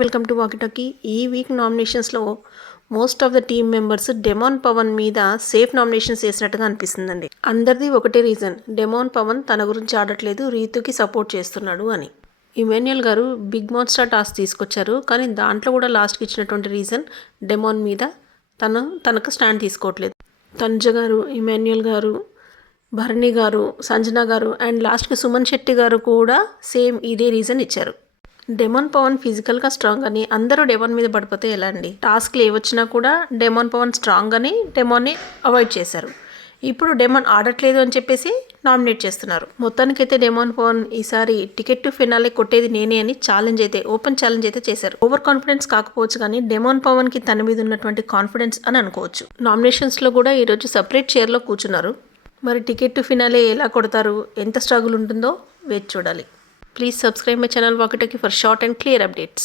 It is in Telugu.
Welcome to walkie talkie. ఈ వీక్ నామినేషన్స్లో most of the team members demon Pawan మీద సేఫ్ నామినేషన్స్ వేసినట్టుగా అనిపిస్తుందండి. అందరిది ఒకటే రీజన్, డెమాన్ పవన్ తన గురించి ఆడట్లేదు, రీతుకి సపోర్ట్ చేస్తున్నాడు అని. ఇమాన్యుయల్ గారు బిగ్ మాన్స్టర్ టాస్క్ తీసుకొచ్చారు, కానీ దాంట్లో కూడా లాస్ట్కి ఇచ్చినటువంటి రీజన్ డెమాన్ మీద తనకు స్టాండ్ తీసుకోవట్లేదు. తనుజ గారు, ఇమాన్యుయల్ గారు, భరణి గారు, సంజన గారు అండ్ లాస్ట్కి సుమన్ శెట్టి గారు కూడా సేమ్ ఇదే రీజన్ ఇచ్చారు. డెమాన్ పవన్ ఫిజికల్గా స్ట్రాంగ్ అని అందరూ డెమాన్ మీద పడిపోతే ఎలా అండి? టాస్క్లు ఏవచ్చినా కూడా డెమాన్ పవన్ స్ట్రాంగ్ అని డెమాన్ని అవాయిడ్ చేశారు. ఇప్పుడు డెమాన్ ఆడట్లేదు అని చెప్పేసి నామినేట్ చేస్తున్నారు. మొత్తానికైతే డెమాన్ పవన్ ఈసారి టికెట్ టు ఫినాలే కొట్టేది నేనే అని ఓపెన్ ఛాలెంజ్ అయితే చేశారు. ఓవర్ కాన్ఫిడెన్స్ కాకపోవచ్చు కానీ డెమాన్ పవన్కి తన మీద ఉన్నటువంటి కాన్ఫిడెన్స్ అని అనుకోవచ్చు. నామినేషన్స్లో కూడా ఈరోజు సపరేట్ చైర్లో కూర్చున్నారు. మరి టికెట్ టు ఫినాలే ఎలా కొడతారు, ఎంత స్ట్రగుల్ ఉంటుందో వేచి చూడాలి. Please subscribe my channel Walkie Talkie for short and clear updates.